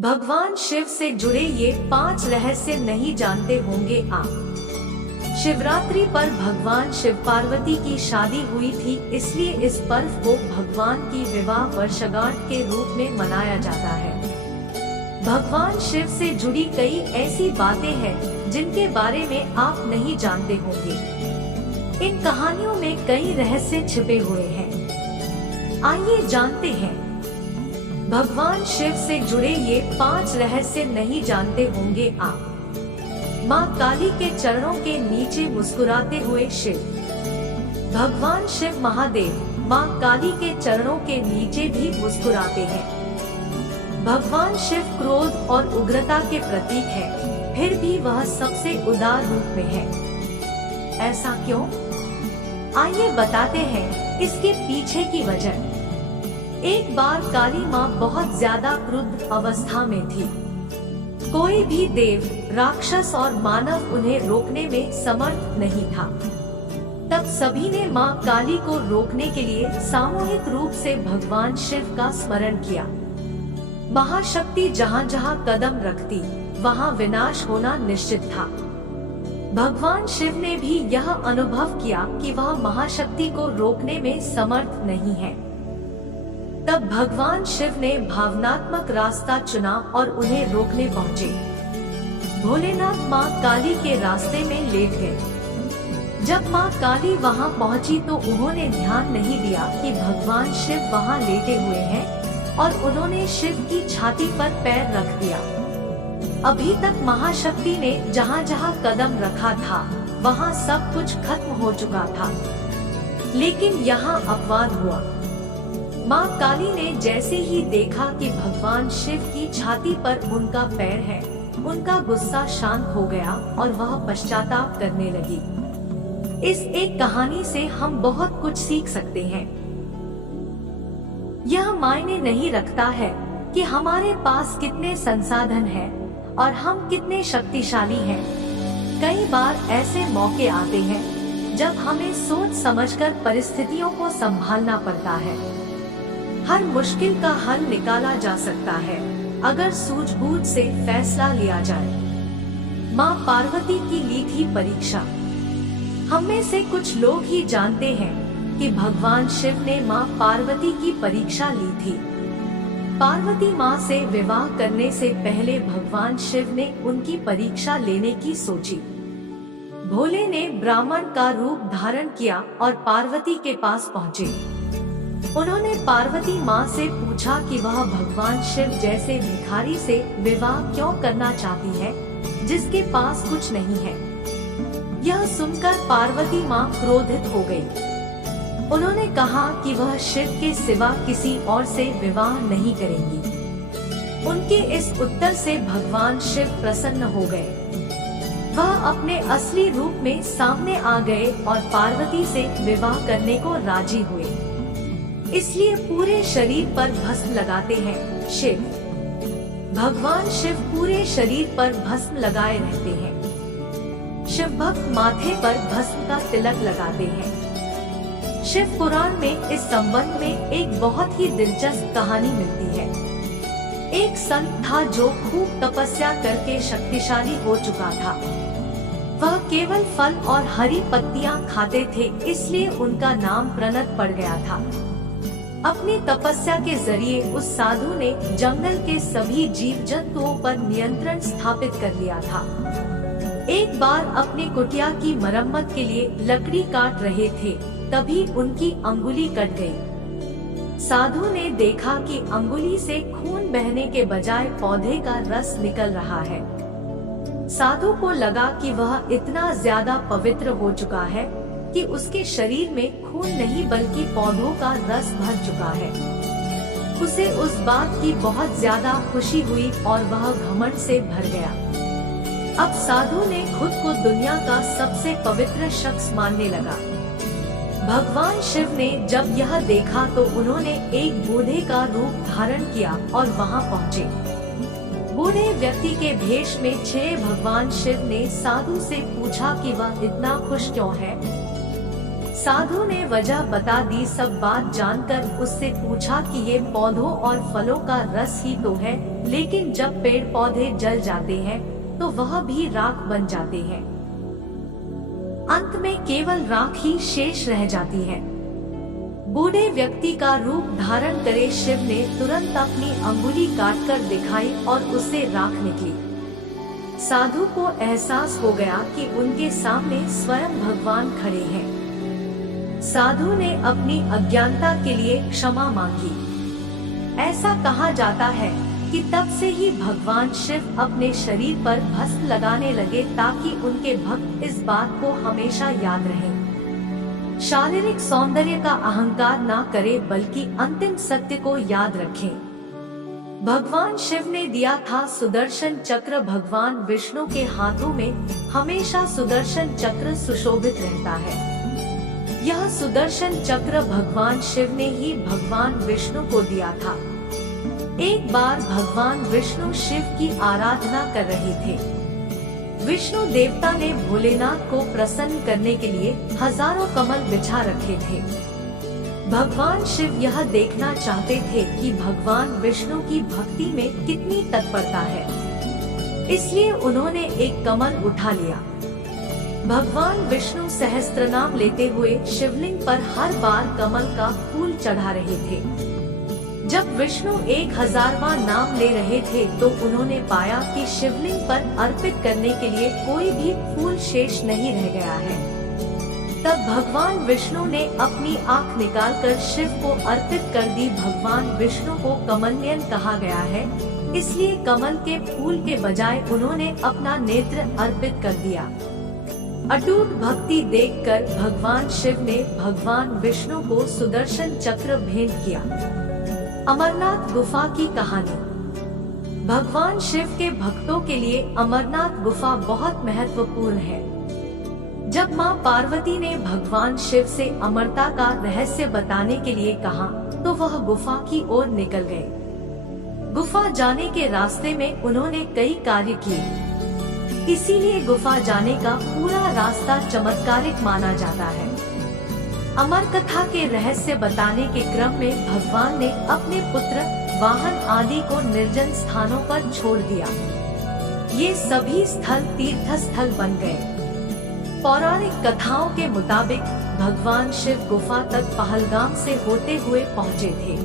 भगवान शिव से जुड़े ये 5 रहस्य नहीं जानते होंगे आप। शिवरात्रि पर भगवान शिव पार्वती की शादी हुई थी, इसलिए इस पर्व को भगवान की विवाह वर्षगांठ के रूप में मनाया जाता है। भगवान शिव से जुड़ी कई ऐसी बातें हैं जिनके बारे में आप नहीं जानते होंगे। इन कहानियों में कई रहस्य छिपे हुए हैं। आइए जानते हैं। भगवान शिव से जुड़े ये 5 रहस्य नहीं जानते होंगे आप। माँ काली के चरणों के नीचे मुस्कुराते हुए शिव। भगवान शिव महादेव माँ काली के चरणों के नीचे भी मुस्कुराते हैं। भगवान शिव क्रोध और उग्रता के प्रतीक है, फिर भी वह सबसे उदार रूप में है। ऐसा क्यों? आइए बताते हैं इसके पीछे की वजह। एक बार काली माँ बहुत ज्यादा क्रुद्ध अवस्था में थी। कोई भी देव, राक्षस और मानव उन्हें रोकने में समर्थ नहीं था। तब सभी ने माँ काली को रोकने के लिए सामूहिक रूप से भगवान शिव का स्मरण किया। महाशक्ति जहाँ जहाँ कदम रखती, वहाँ विनाश होना निश्चित था। भगवान शिव ने भी यह अनुभव किया कि वह महाशक्ति को रोकने में समर्थ नहीं है। तब भगवान शिव ने भावनात्मक रास्ता चुना और उन्हें रोकने पहुँचे। भोलेनाथ माँ काली के रास्ते में लेट गए। जब माँ काली वहाँ पहुँची तो उन्होंने ध्यान नहीं दिया कि भगवान शिव वहाँ लेटे हुए हैं और उन्होंने शिव की छाती पर पैर रख दिया। अभी तक महाशक्ति ने जहाँ जहाँ कदम रखा था, वहाँ सब कुछ खत्म हो चुका था। लेकिन यहाँ अपवाद हुआ। माँ काली ने जैसे ही देखा कि भगवान शिव की छाती पर उनका पैर है, उनका गुस्सा शांत हो गया और वह पश्चाताप करने लगी। इस एक कहानी से हम बहुत कुछ सीख सकते हैं। यह मायने नहीं रखता है कि हमारे पास कितने संसाधन हैं और हम कितने शक्तिशाली हैं। कई बार ऐसे मौके आते हैं जब हमें सोच समझकर परिस्थितियों को संभालना पड़ता है। हर मुश्किल का हल निकाला जा सकता है अगर सूझबूझ से फैसला लिया जाए। माँ पार्वती की ली थी परीक्षा। हम में से कुछ लोग ही जानते हैं कि भगवान शिव ने माँ पार्वती की परीक्षा ली थी। पार्वती माँ से विवाह करने से पहले भगवान शिव ने उनकी परीक्षा लेने की सोची। भोले ने ब्राह्मण का रूप धारण किया और पार्वती के पास पहुँचे। उन्होंने पार्वती माँ से पूछा कि वह भगवान शिव जैसे भिखारी से विवाह क्यों करना चाहती है, जिसके पास कुछ नहीं है। यह सुनकर पार्वती माँ क्रोधित हो गई। उन्होंने कहा कि वह शिव के सिवा किसी और से विवाह नहीं करेंगी। उनके इस उत्तर से भगवान शिव प्रसन्न हो गए। वह अपने असली रूप में सामने आ गए और पार्वती से विवाह करने को राजी हुए। इसलिए पूरे शरीर पर भस्म लगाते हैं शिव। भगवान शिव पूरे शरीर पर भस्म लगाए रहते हैं। शिव भक्त माथे पर भस्म का तिलक लगाते हैं। शिव पुराण में इस संबंध में एक बहुत ही दिलचस्प कहानी मिलती है। एक संत था जो खूब तपस्या करके शक्तिशाली हो चुका था। वह केवल फल और हरी पत्तियां खाते थे, इसलिए उनका नाम प्रणत पड़ गया था। अपनी तपस्या के जरिए उस साधु ने जंगल के सभी जीव जंतुओं पर नियंत्रण स्थापित कर लिया था। एक बार अपनी कुटिया की मरम्मत के लिए लकड़ी काट रहे थे, तभी उनकी अंगुली कट गई। साधु ने देखा कि अंगुली से खून बहने के बजाय पौधे का रस निकल रहा है। साधु को लगा कि वह इतना ज्यादा पवित्र हो चुका है कि उसके शरीर में खून नहीं बल्कि पौधों का रस भर चुका है। उसे उस बात की बहुत ज्यादा खुशी हुई और वह घमंड से भर गया। अब साधु ने खुद को दुनिया का सबसे पवित्र शख्स मानने लगा। भगवान शिव ने जब यह देखा तो उन्होंने एक बूढ़े का रूप धारण किया और वहां पहुँचे। बूढ़े व्यक्ति के भेष में 6 भगवान शिव ने साधु से पूछा कि वह इतना खुश क्यों है। साधु ने वजह बता दी। सब बात जानकर उससे पूछा कि ये पौधों और फलों का रस ही तो है, लेकिन जब पेड़ पौधे जल जाते हैं तो वह भी राख बन जाते हैं। अंत में केवल राख ही शेष रह जाती है। बूढ़े व्यक्ति का रूप धारण करे शिव ने तुरंत अपनी अंगुली काटकर दिखाई और उससे राख निकली। साधु को एहसास हो गया कि उनके सामने स्वयं भगवान खड़े हैं। साधु ने अपनी अज्ञानता के लिए क्षमा मांगी। ऐसा कहा जाता है कि तब से ही भगवान शिव अपने शरीर पर भस्म लगाने लगे ताकि उनके भक्त इस बात को हमेशा याद रहें। शारीरिक सौंदर्य का अहंकार ना करे बल्कि अंतिम सत्य को याद रखें। भगवान शिव ने दिया था सुदर्शन चक्र। भगवान विष्णु के हाथों में हमेशा सुदर्शन चक्र सुशोभित रहता है। यह सुदर्शन चक्र भगवान शिव ने ही भगवान विष्णु को दिया था। एक बार भगवान विष्णु शिव की आराधना कर रहे थे। विष्णु देवता ने भोलेनाथ को प्रसन्न करने के लिए हजारों कमल बिछा रखे थे। भगवान शिव यह देखना चाहते थे कि भगवान विष्णु की भक्ति में कितनी तत्परता है, इसलिए उन्होंने एक कमल उठा लिया। भगवान विष्णु सहस्त्रनाम लेते हुए शिवलिंग पर हर बार कमल का फूल चढ़ा रहे थे। जब विष्णु 1000वां नाम ले रहे थे तो उन्होंने पाया कि शिवलिंग पर अर्पित करने के लिए कोई भी फूल शेष नहीं रह गया है। तब भगवान विष्णु ने अपनी आंख निकालकर शिव को अर्पित कर दी। भगवान विष्णु को कमलनयन कहा गया है, इसलिए कमल के फूल के बजाय उन्होंने अपना नेत्र अर्पित कर दिया। अटूट भक्ति देखकर भगवान शिव ने भगवान विष्णु को सुदर्शन चक्र भेंट किया। अमरनाथ गुफा की कहानी। भगवान शिव के भक्तों के लिए अमरनाथ गुफा बहुत महत्वपूर्ण है। जब मां पार्वती ने भगवान शिव से अमरता का रहस्य बताने के लिए कहा तो वह गुफा की ओर निकल गए। गुफा जाने के रास्ते में उन्होंने कई कार्य किए, इसीलिए गुफा जाने का पूरा रास्ता चमत्कारिक माना जाता है। अमर कथा के रहस्य बताने के क्रम में भगवान ने अपने पुत्र, वाहन आदि को निर्जन स्थानों पर छोड़ दिया। ये सभी स्थल तीर्थ स्थल बन गए। पौराणिक कथाओं के मुताबिक भगवान शिव गुफा तक पहलगाम से होते हुए पहुँचे थे।